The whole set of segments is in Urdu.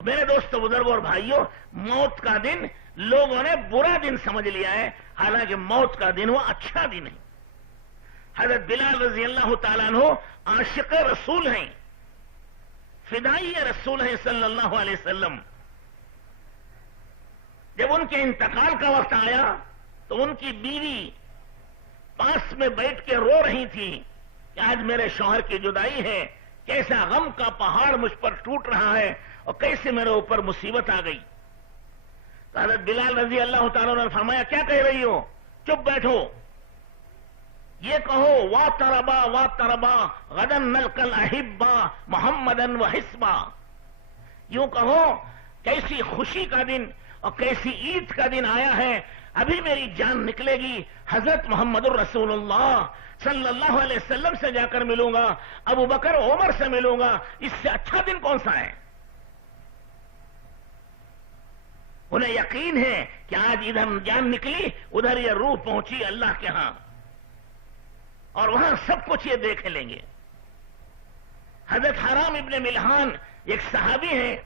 میرے دوستوں بزرگوں اور بھائیوں، موت کا دن لوگوں نے برا دن سمجھ لیا ہے، حالانکہ موت کا دن وہ اچھا دن ہے۔ حضرت بلال رضی اللہ تعالیٰ عنہ عاشق رسول ہیں، فدائی رسول ہیں صلی اللہ علیہ وسلم۔ جب ان کے انتقال کا وقت آیا تو ان کی بیوی پاس میں بیٹھ کے رو رہی تھی کہ آج میرے شوہر کی جدائی ہے، کیسا غم کا پہاڑ مجھ پر ٹوٹ رہا ہے اور کیسے میرے اوپر مصیبت آ گئی۔ تو حضرت بلال رضی اللہ تعالیٰ نے فرمایا کیا کہہ رہی ہو، چپ بیٹھو، یہ کہو وا تربا غدن نلقل احبا محمدن و حسبا، یوں کہو کیسی خوشی کا دن اور کیسی عید کا دن آیا ہے، ابھی میری جان نکلے گی، حضرت محمد الرسول اللہ صلی اللہ علیہ وسلم سے جا کر ملوں گا، ابو بکر عمر سے ملوں گا، اس سے اچھا دن کون سا ہے۔ انہیں یقین ہے کہ آج ادھر جان نکلی ادھر یہ روح پہنچی اللہ کے ہاں، اور وہاں سب کچھ یہ دیکھ لیں گے۔ حضرت حرام ابن ملحان ایک صحابی ہیں،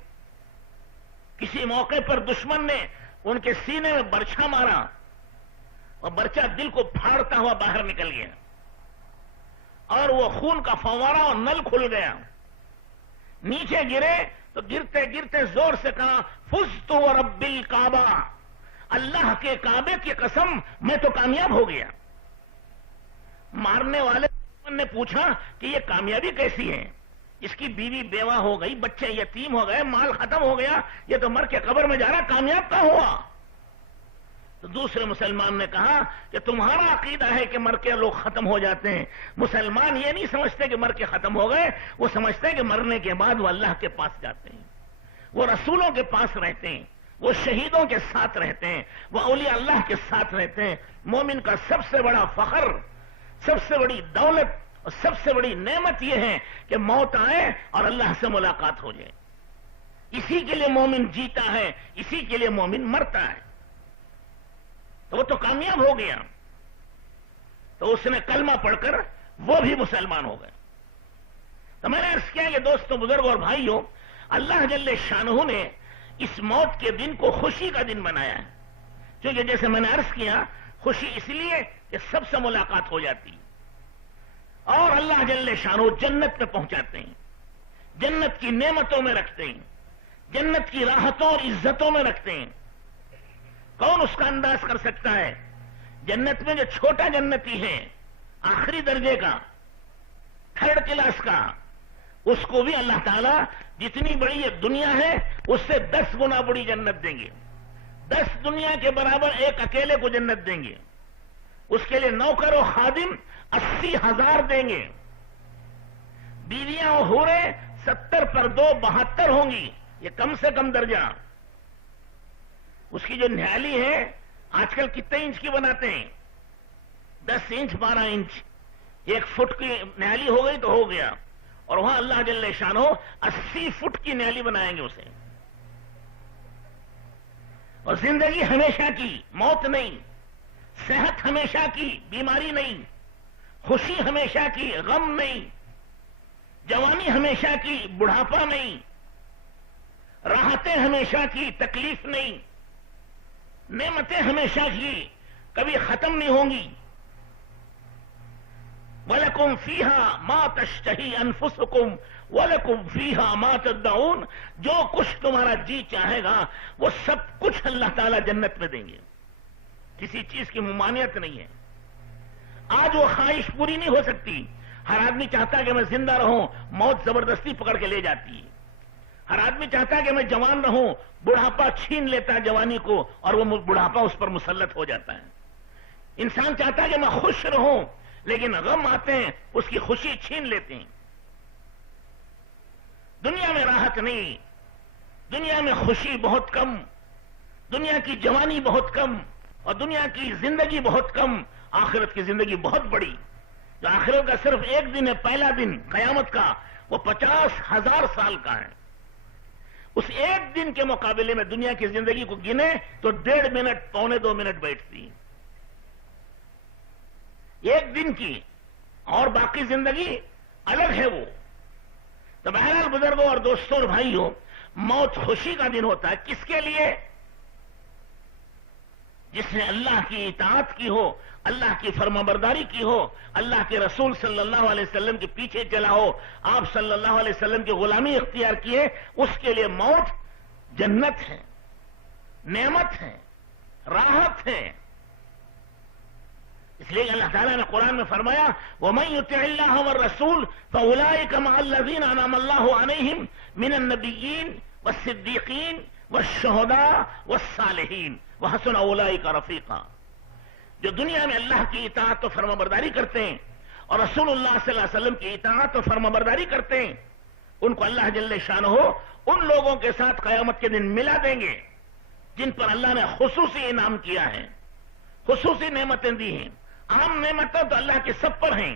کسی موقع پر دشمن نے ان کے سینے میں برچھا مارا اور برچہ دل کو پھاڑتا ہوا باہر نکل گیا اور وہ خون کا فوارہ اور نل کھل گیا، نیچے گرے تو گرتے گرتے زور سے کہا فزت ورب الکعبہ، اللہ کے کعبے کی قسم میں تو کامیاب ہو گیا۔ مارنے والے نے پوچھا کہ یہ کامیابی کیسی ہے، اس کی بیوی بیوہ ہو گئی، بچے یتیم ہو گئے، مال ختم ہو گیا، یہ تو مر کے قبر میں جا رہا، کامیاب کا ہوا؟ تو دوسرے مسلمان نے کہا کہ تمہارا عقیدہ ہے کہ مر کے لوگ ختم ہو جاتے ہیں، مسلمان یہ نہیں سمجھتے کہ مر کے ختم ہو گئے، وہ سمجھتے ہیں کہ مرنے کے بعد وہ اللہ کے پاس جاتے ہیں، وہ رسولوں کے پاس رہتے ہیں، وہ شہیدوں کے ساتھ رہتے ہیں، وہ اولیاء اللہ کے ساتھ رہتے ہیں۔ مومن کا سب سے بڑا فخر، سب سے بڑی دولت اور سب سے بڑی نعمت یہ ہے کہ موت آئے اور اللہ سے ملاقات ہو جائے۔ اسی کے لیے مومن جیتا ہے، اسی کے لیے مومن مرتا ہے، تو وہ تو کامیاب ہو گیا۔ تو اس نے کلمہ پڑھ کر وہ بھی مسلمان ہو گئے۔ تو میں نے عرض کیا کہ دوستوں بزرگوں اور بھائیوں، اللہ جل شانہ نے اس موت کے دن کو خوشی کا دن بنایا ہے، کیونکہ جیسے میں نے عرض کیا خوشی اس لیے کہ سب سے ملاقات ہو جاتی ہے اور اللہ جل شانہ جنت میں پہنچاتے ہیں، جنت کی نعمتوں میں رکھتے ہیں، جنت کی راحتوں اور عزتوں میں رکھتے ہیں۔ کون اس کا انداز کر سکتا ہے؟ جنت میں جو چھوٹا جنتی ہے، آخری درجے کا، تھرڈ کلاس کا، اس کو بھی اللہ تعالیٰ جتنی بڑی یہ دنیا ہے اس سے 10 گنا بڑی جنت دیں گے، 10 دنیا کے برابر ایک اکیلے کو جنت دیں گے، اس کے لیے نوکر و خادم 80,000 دیں گے، بیویاں و حوریں 70 پر 2 72 ہوں گی، یہ کم سے کم درجہ۔ اس کی جو نہالی ہے آج کل کتنے انچ کی بناتے ہیں؟ 10 انچ 12 انچ، 1 فٹ کی نہالی ہو گئی تو ہو گیا، اور وہاں اللہ جل شانہ 80 فٹ کی نہالی بنائیں گے اسے، اور زندگی ہمیشہ کی، موت نہیں، صحت ہمیشہ کی، بیماری نہیں، خوشی ہمیشہ کی، غم نہیں، جوانی ہمیشہ کی، بڑھاپا نہیں، راحتیں ہمیشہ کی، تکلیف نہیں، نعمتیں ہمیشہ کی، کبھی ختم نہیں ہوں گی۔ وَلَكُمْ فِيهَا مَا تَشْتَهِي أَنفُسُكُمْ وَلَكُمْ فِيهَا مَا تَدَّعُونَ، جو کچھ تمہارا جی چاہے گا وہ سب کچھ اللہ تعالیٰ جنت میں دیں گے، کسی چیز کی ممانعت نہیں ہے۔ آج وہ خواہش پوری نہیں ہو سکتی، ہر آدمی چاہتا ہے کہ میں زندہ رہوں، موت زبردستی پکڑ کے لے جاتی ہے۔ ہر آدمی چاہتا ہے کہ میں جوان رہوں، بڑھاپا چھین لیتا ہے جوانی کو اور وہ بڑھاپا اس پر مسلط ہو جاتا ہے۔ انسان چاہتا ہے کہ میں خوش رہوں، لیکن غم آتے ہیں اس کی خوشی چھین لیتے ہیں۔ دنیا میں راحت نہیں، دنیا میں خوشی بہت کم، دنیا کی جوانی بہت کم، اور دنیا کی زندگی بہت کم، آخرت کی زندگی بہت بڑی۔ جو آخرت کا صرف ایک دن ہے، پہلا دن قیامت کا، وہ 50,000 سال کا ہے۔ اس ایک دن کے مقابلے میں دنیا کی زندگی کو گنے تو 1.5 منٹ، پونے 2 منٹ بیٹھتی، ایک دن کی، اور باقی زندگی الگ ہے وہ۔ تو بہرحال بزرگوں اور دوستوں اور بھائیوں، موت خوشی کا دن ہوتا ہے. کس کے لیے؟ جس نے اللہ کی اطاعت کی ہو، اللہ کی فرمانبرداری کی ہو، اللہ کے رسول صلی اللہ علیہ وسلم کے پیچھے چلا ہو، آپ صلی اللہ علیہ وسلم کی غلامی اختیار کیے، اس کے لیے موت جنت ہے، نعمت ہے، راحت ہے. اس لیے اللہ تعالیٰ نے قرآن میں فرمایا وَمَن يُطِعِ اللَّهَ وَالرَّسُولَ فَأُولَٰئِكَ مَعَ الَّذِينَ أَنْعَمَ اللَّهُ عَلَيْهِم مِّنَ النَّبِيِّينَ وَالصِّدِّيقِينَ وَالشُّهَدَاءِ وَالصَّالِحِينَ وَحَسُنَ أُولَٰئِكَ رَفِيقًا. جو دنیا میں اللہ کی اطاعت و فرمانبرداری کرتے ہیں اور رسول اللہ صلی اللہ علیہ وسلم کی اطاعت و فرمانبرداری کرتے ہیں، ان کو اللہ جل شانہ ان لوگوں کے ساتھ قیامت کے دن ملا دیں گے جن پر اللہ نے خصوصی انعام کیا ہے، خصوصی نعمتیں دی ہیں. عام نعمتیں تو اللہ کے سب پر ہیں،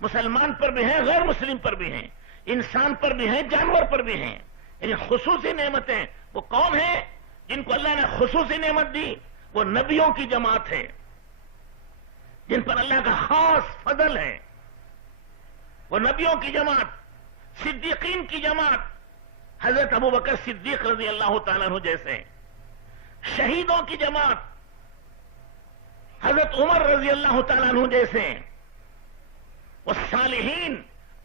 مسلمان پر بھی ہیں، غیر مسلم پر بھی ہیں، انسان پر بھی ہیں، جانور پر بھی ہیں. یعنی خصوصی نعمتیں وہ کون ہیں جن کو اللہ نے خصوصی نعمت دی؟ وہ نبیوں کی جماعت ہے جن پر اللہ کا خاص فضل ہے. وہ نبیوں کی جماعت، صدیقین کی جماعت، حضرت ابوبکر صدیق رضی اللہ تعالیٰ عنہ جیسے، شہیدوں کی جماعت، حضرت عمر رضی اللہ تعالیٰ عنہ جیسے، والصالحین،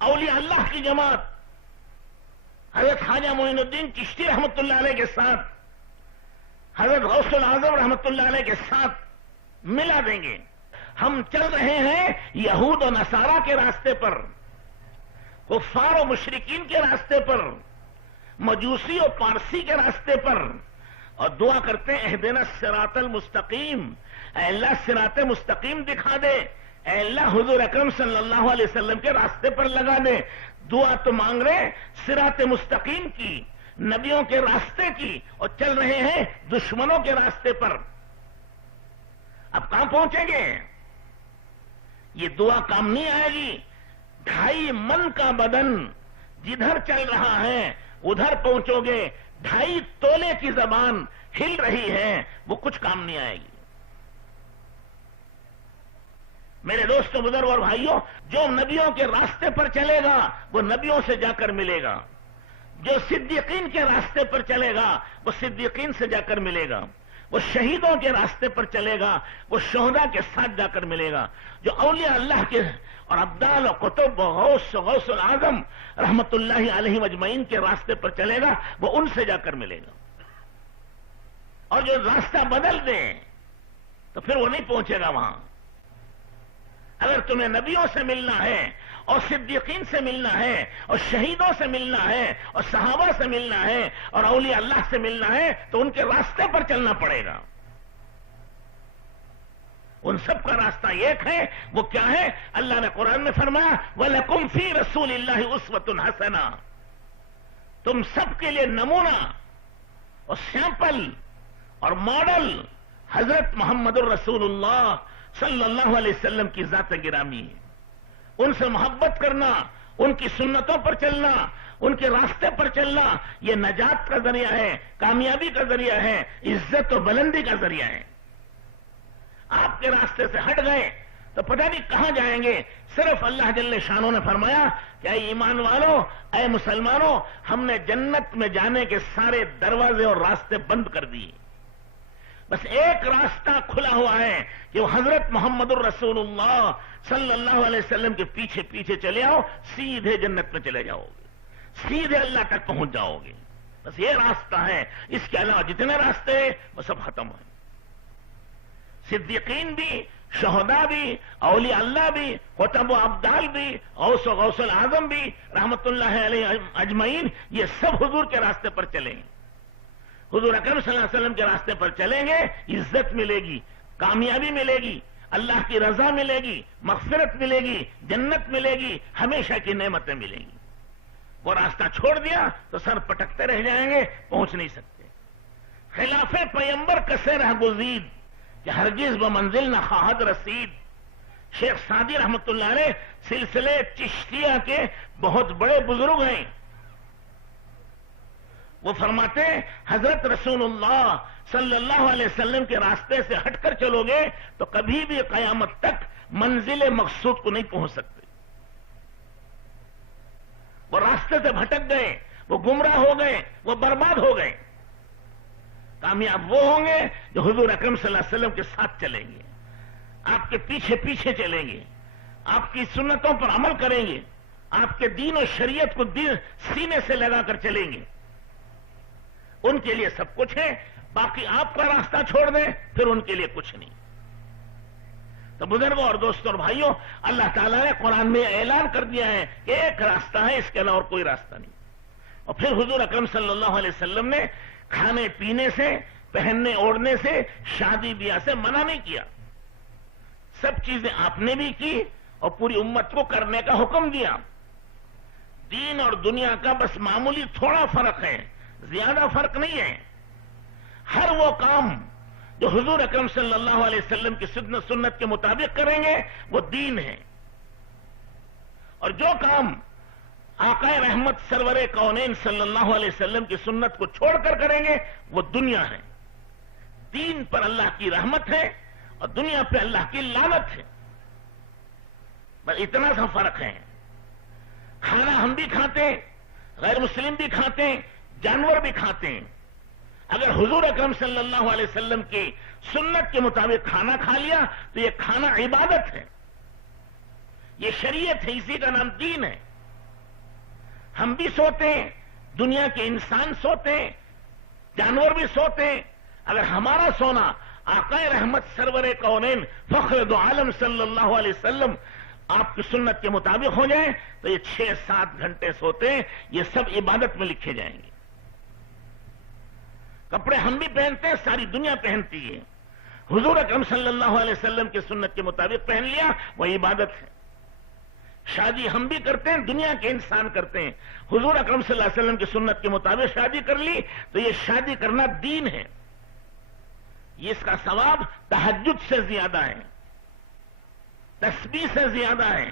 اولیاء اللہ کی جماعت، حضرت خواجہ معین الدین چشتی رحمت اللہ علیہ کے ساتھ، حضرت غوث العظم رحمت اللہ علیہ کے ساتھ ملا دیں گے. ہم چل رہے ہیں یہود و نصارہ کے راستے پر، کفار و مشرکین کے راستے پر، مجوسی و پارسی کے راستے پر، اور دعا کرتے ہیں اہدنا الصراط المستقیم. اے اللہ صراط مستقیم دکھا دے، اے اللہ حضور اکرم صلی اللہ علیہ وسلم کے راستے پر لگا دے. دعا تو مانگ رہے صراط مستقیم کی، نبیوں کے راستے کی، اور چل رہے ہیں دشمنوں کے راستے پر. اب کہاں پہنچیں گے؟ یہ دعا کام نہیں آئے گی. 2.5 من کا بدن جدھر چل رہا ہے ادھر پہنچو گے. 2.5 تولے کی زبان ہل رہی ہے، وہ کچھ کام نہیں آئے گی. میرے دوستوں، بزرگ اور بھائیوں، جو نبیوں کے راستے پر چلے گا وہ نبیوں سے جا کر ملے گا. جو صدیقین کے راستے پر چلے گا وہ صدیقین سے جا کر ملے گا. وہ شہیدوں کے راستے پر چلے گا وہ شہداء کے ساتھ جا کر ملے گا. جو اولیاء اللہ کے اور ابدال و قطب و غوث العظم رحمت اللہ علیہ مجمعین کے راستے پر چلے گا وہ ان سے جا کر ملے گا. اور جو راستہ بدل دے تو پھر وہ نہیں پہنچے گا وہاں. اگر تمہیں نبیوں سے ملنا ہے اور صدیقین سے ملنا ہے اور شہیدوں سے ملنا ہے اور صحابہ سے ملنا ہے اور اولیاء اللہ سے ملنا ہے تو ان کے راستے پر چلنا پڑے گا. ان سب کا راستہ ایک ہے. وہ کیا ہے؟ اللہ نے قرآن میں فرمایا وَلَكُمْ فِي رَسُولِ اللَّهِ أُسْوَةٌ حَسَنَةٌ. تم سب کے لیے نمونہ اور سیمپل اور ماڈل حضرت محمد الرسول اللہ صلی اللہ علیہ وسلم کی ذات گرامی ہے. ان سے محبت کرنا، ان کی سنتوں پر چلنا، ان کے راستے پر چلنا، یہ نجات کا ذریعہ ہے، کامیابی کا ذریعہ ہے، عزت و بلندی کا ذریعہ ہے. آپ کے راستے سے ہٹ گئے تو پتہ نہیں کہاں جائیں گے. صرف اللہ جل شانہ نے فرمایا کہ اے ایمان والو، اے مسلمانوں، ہم نے جنت میں جانے کے سارے دروازے اور راستے بند کر دیے. بس ایک راستہ کھلا ہوا ہے کہ وہ حضرت محمد الرسول اللہ صلی اللہ علیہ وسلم کے پیچھے پیچھے چلے آؤ، سیدھے جنت میں چلے جاؤ گے، سیدھے اللہ تک پہنچ جاؤ گے. بس یہ راستہ ہے. اس کے علاوہ جتنے راستے ہیں وہ سب ختم ہوئے. صدیقین بھی، شہداء بھی، اولیاء اللہ بھی، قطب و ابدال بھی، غوث العظم بھی رحمت اللہ علیہ اجمعین، یہ سب حضور کے راستے پر چلیں گے. حضور اکرم صلی اللہ علیہ وسلم کے راستے پر چلیں گے، عزت ملے گی، کامیابی ملے گی، اللہ کی رضا ملے گی، مغفرت ملے گی، جنت ملے گی، ہمیشہ کی نعمتیں ملیں گی. وہ راستہ چھوڑ دیا تو سر پٹکتے رہ جائیں گے، پہنچ نہیں سکتے. خلاف پیمبر کسے رہ گزید کہ ہرگز بمنزل نہ خواہد رسید. شیخ سعدی رحمت اللہ علیہ سلسلے چشتیہ کے بہت بڑے بزرگ ہیں. وہ فرماتے ہیں حضرت رسول اللہ صلی اللہ علیہ وسلم کے راستے سے ہٹ کر چلو گے تو کبھی بھی قیامت تک منزل مقصود کو نہیں پہنچ سکتے. وہ راستے سے بھٹک گئے، وہ گمراہ ہو گئے، وہ برباد ہو گئے۔ کامیاب وہ ہوں گے جو حضور اکرم صلی اللہ علیہ وسلم کے ساتھ چلیں گے، آپ کے پیچھے پیچھے چلیں گے، آپ کی سنتوں پر عمل کریں گے، آپ کے دین و شریعت کو سینے سے لگا کر چلیں گے۔ ان کے لیے سب کچھ ہے، باقی آپ کا راستہ چھوڑ دیں پھر ان کے لیے کچھ نہیں۔ تو بزرگوں اور دوستوں اور بھائیوں، اللہ تعالیٰ نے قرآن میں اعلان کر دیا ہے کہ ایک راستہ ہے، اس کے علاوہ اور کوئی راستہ نہیں۔ اور پھر حضور اکرم صلی اللہ علیہ وسلم نے کھانے پینے سے، پہننے اوڑھنے سے، شادی بیاہ سے منع نہیں کیا۔ سب چیزیں آپ نے بھی کی اور پوری امت کو کرنے کا حکم دیا۔ دین اور دنیا کا بس معمولی تھوڑا فرق ہے، زیادہ فرق نہیں ہے۔ ہر وہ کام جو حضور اکرم صلی اللہ علیہ وسلم کی سنت کے مطابق کریں گے وہ دین ہے، اور جو کام آقا رحمت سرور کونین صلی اللہ علیہ وسلم کی سنت کو چھوڑ کر کریں گے وہ دنیا ہے۔ دین پر اللہ کی رحمت ہے اور دنیا پہ اللہ کی لعنت ہے، بس اتنا سا فرق ہے۔ کھانا ہم بھی کھاتے ہیں، غیر مسلم بھی کھاتے ہیں، جانور بھی کھاتے ہیں۔ اگر حضور اکرم صلی اللہ علیہ وسلم کی سنت کے مطابق کھانا کھا لیا تو یہ کھانا عبادت ہے، یہ شریعت ہے، اسی کا نام دین ہے۔ ہم بھی سوتے ہیں، دنیا کے انسان سوتے ہیں، جانور بھی سوتے ہیں۔ اگر ہمارا سونا آقا رحمت سرور کونین فخر دو عالم صلی اللہ علیہ وسلم آپ کی سنت کے مطابق ہو جائے تو یہ 6-7 گھنٹے سوتے ہیں، یہ سب عبادت میں لکھے جائیں گے۔ کپڑے ہم بھی پہنتے ہیں، ساری دنیا پہنتی ہے، حضور اکرم صلی اللہ علیہ وسلم کی سنت کے مطابق پہن لیا وہ عبادت ہے۔ شادی ہم بھی کرتے ہیں، دنیا کے انسان کرتے ہیں، حضور اکرم صلی اللہ علیہ وسلم کی سنت کے مطابق شادی کر لی تو یہ شادی کرنا دین ہے، یہ اس کا ثواب تہجد سے زیادہ ہے، تسبیح سے زیادہ ہے۔